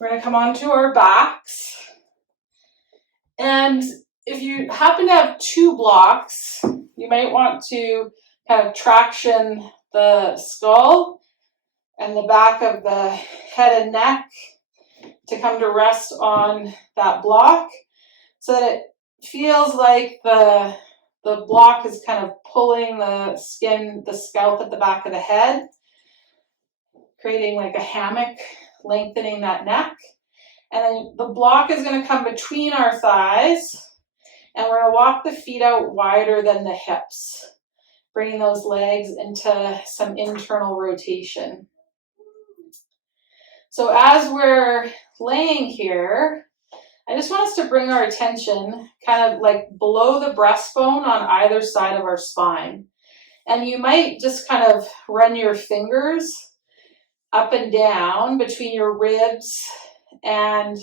We're going to come onto our backs. And if you happen to have two blocks, you might want to kind of traction the skull and the back of the head and neck to come to rest on that block so that it feels like the block is kind of pulling the skin, the scalp at the back of the head, creating like a hammock, lengthening that neck. And then the block is going to come between our thighs, and we're going to walk the feet out wider than the hips, bringing those legs into some internal rotation. So as we're laying here, I just want us to bring our attention kind of like below the breastbone on either side of our spine. And you might just kind of run your fingers up and down between your ribs and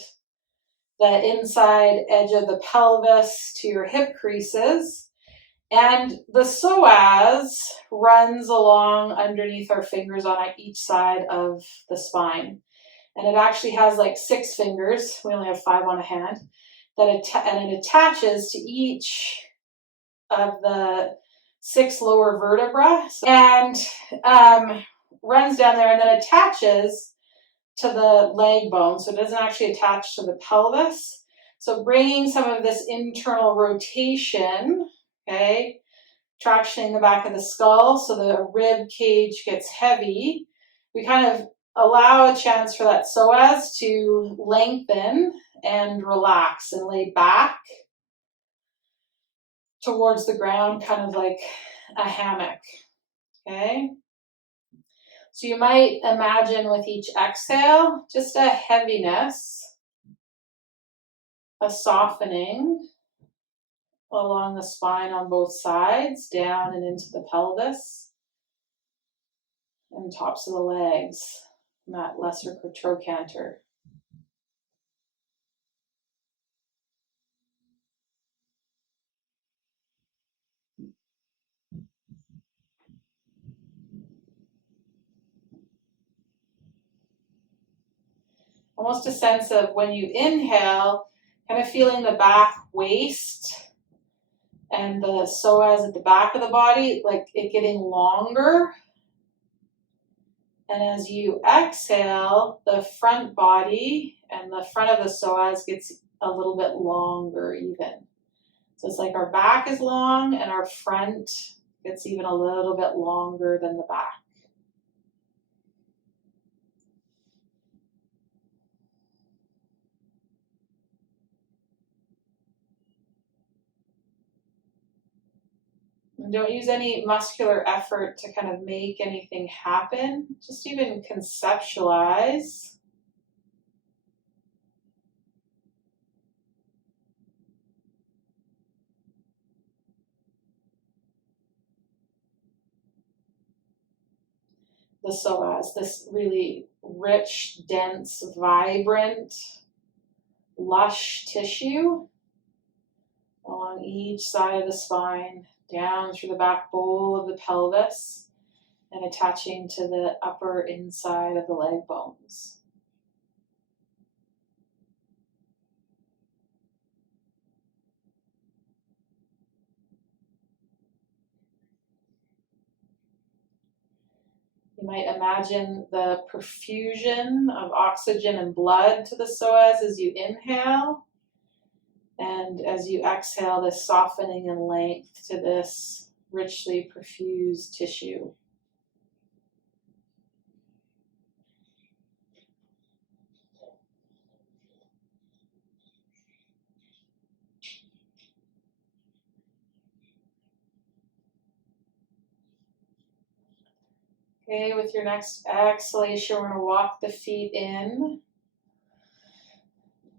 the inside edge of the pelvis to your hip creases. And the psoas runs along underneath our fingers on each side of the spine. And it actually has like 6 fingers. We only have 5 on a hand. And it attaches to each of the 6 lower vertebrae and runs down there and then attaches to the leg bone. So it doesn't actually attach to the pelvis. So bringing some of this internal rotation, okay, tractioning the back of the skull so the rib cage gets heavy, we kind of allow a chance for that psoas to lengthen and relax and lay back towards the ground, kind of like a hammock, okay? So you might imagine with each exhale, just a heaviness, a softening along the spine on both sides, down and into the pelvis and tops of the legs, and that lesser trochanter. Almost a sense of when you inhale, kind of feeling the back waist and the psoas at the back of the body, like it getting longer. And as you exhale, the front body and the front of the psoas gets a little bit longer even. So it's like our back is long and our front gets even a little bit longer than the back. And don't use any muscular effort to kind of make anything happen. Just even conceptualize. The psoas, this really rich, dense, vibrant, lush tissue along each side of the spine, down through the back bowl of the pelvis, and attaching to the upper inside of the leg bones. You might imagine the perfusion of oxygen and blood to the psoas as you inhale, and as you exhale, this softening and length to this richly perfused tissue. Okay, with your next exhalation, we're going to walk the feet in.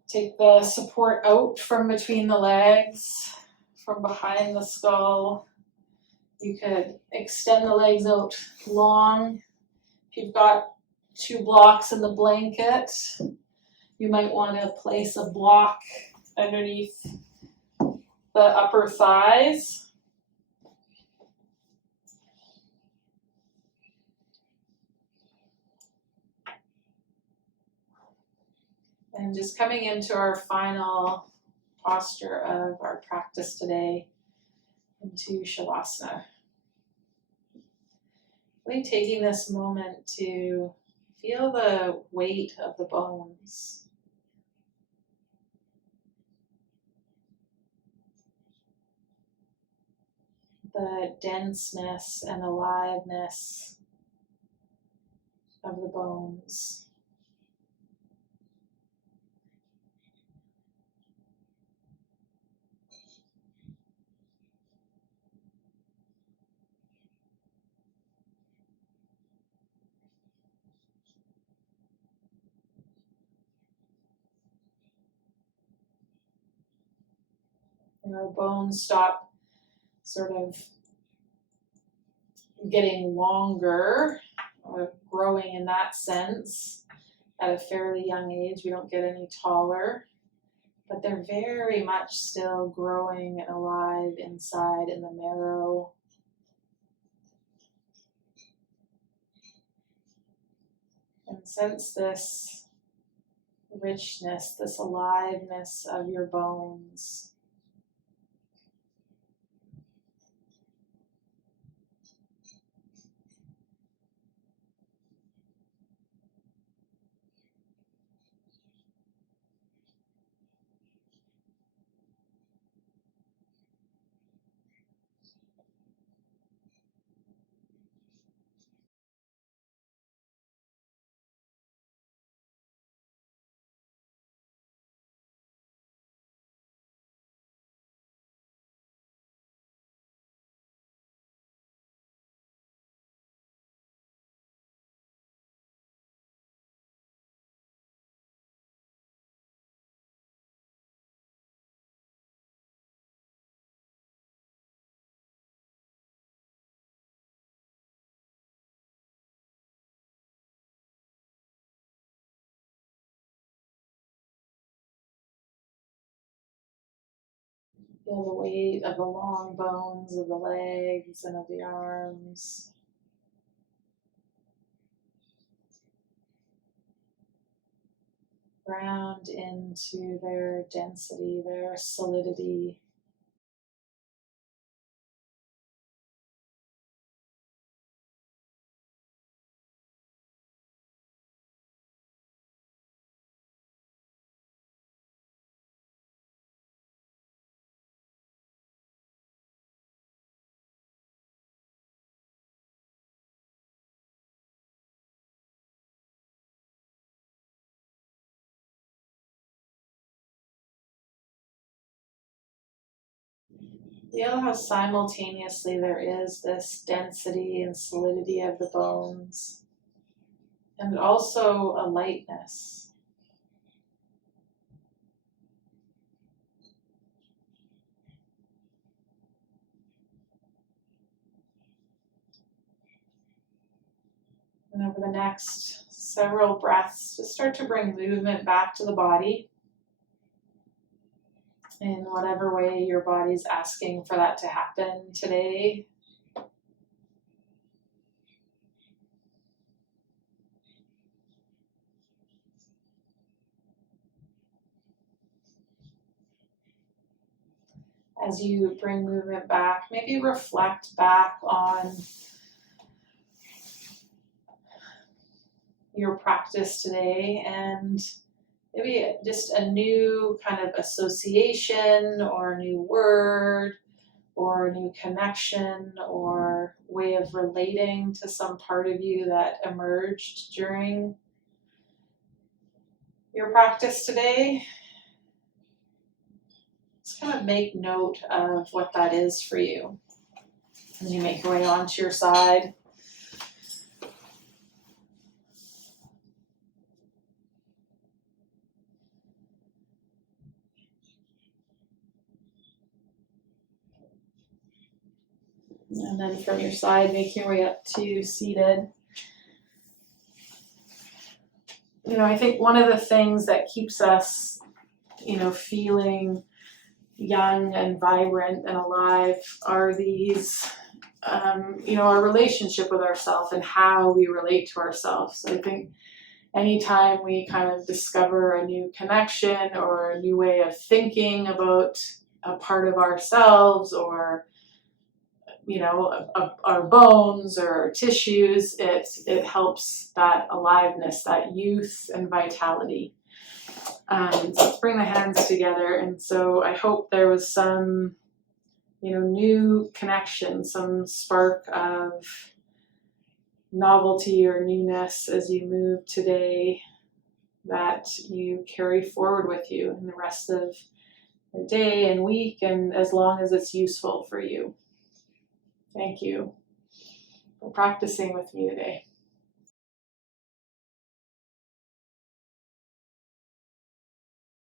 Take the support out from between the legs, from behind the skull. You could extend the legs out long. If you've got 2 blocks in the blanket, you might want to place a block underneath the upper thighs. just coming into our final posture of our practice today, into Shavasana. Really taking this moment to feel the weight of the bones. The denseness and aliveness of the bones. And our bones stop sort of getting longer or growing in that sense at a fairly young age. We don't get any taller, but they're very much still growing and alive inside in the marrow. And sense this richness, this aliveness of your bones. Feel the weight of the long bones of the legs and of the arms. Ground into their density, their solidity. Feel how simultaneously there is this density and solidity of the bones, and also a lightness. And over the next several breaths, just start to bring movement back to the body in whatever way your body's asking for that to happen today. As you bring movement back, maybe reflect back on your practice today and maybe just a new kind of association or a new word or a new connection or way of relating to some part of you that emerged during your practice today. Just kind of make note of what that is for you as you make your way onto your side. And then from your side, make your way up to seated. I think one of the things that keeps us, feeling young and vibrant and alive are these, our relationship with ourselves and how we relate to ourselves. So I think anytime we kind of discover a new connection or a new way of thinking about a part of ourselves, or our bones or our tissues, it helps that aliveness, that youth and vitality. So let's bring the hands together. And so I hope there was some new connection, some spark of novelty or newness as you move today, that you carry forward with you in the rest of your day and week, and as long as it's useful for you. Thank you for practicing with me today.